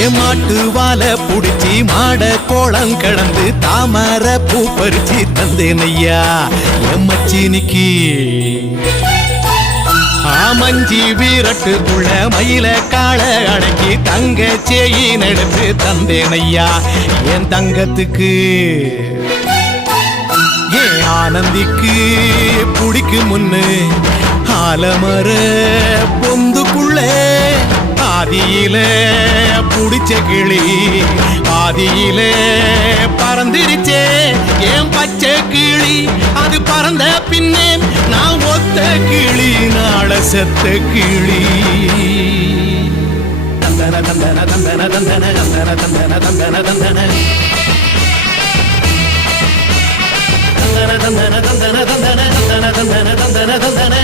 ஏமாட்டு வால புடிச்சி மாட கோளம் கடந்து தாமர பூ பறிச்சு தந்தேனையா எம்மச்சினிக்கு ஆமஞ்சி வீரட்டுக்குள்ள மயில கால அடக்கி தங்க சேயின் எடுத்து தந்தேனையா என் தங்கத்துக்கு ஏன் ஆனந்திக்கு புடிக்கு முன்னு ஆலமர பொந்துக்குள்ள ஆதியில புடிச்ச கிளி ஆதியில பறந்துருச்சே ஏன் பச்சை கிளி அது பறந்த பின்னே நான் ஒத்த கிளி நாள செத்த கிளி தந்தன தந்தன தந்தன தந்தன தந்தன தந்தன தந்தன தந்தன தந்தன தந்தன தந்தன தந்தன தந்தன தந்தன தந்தன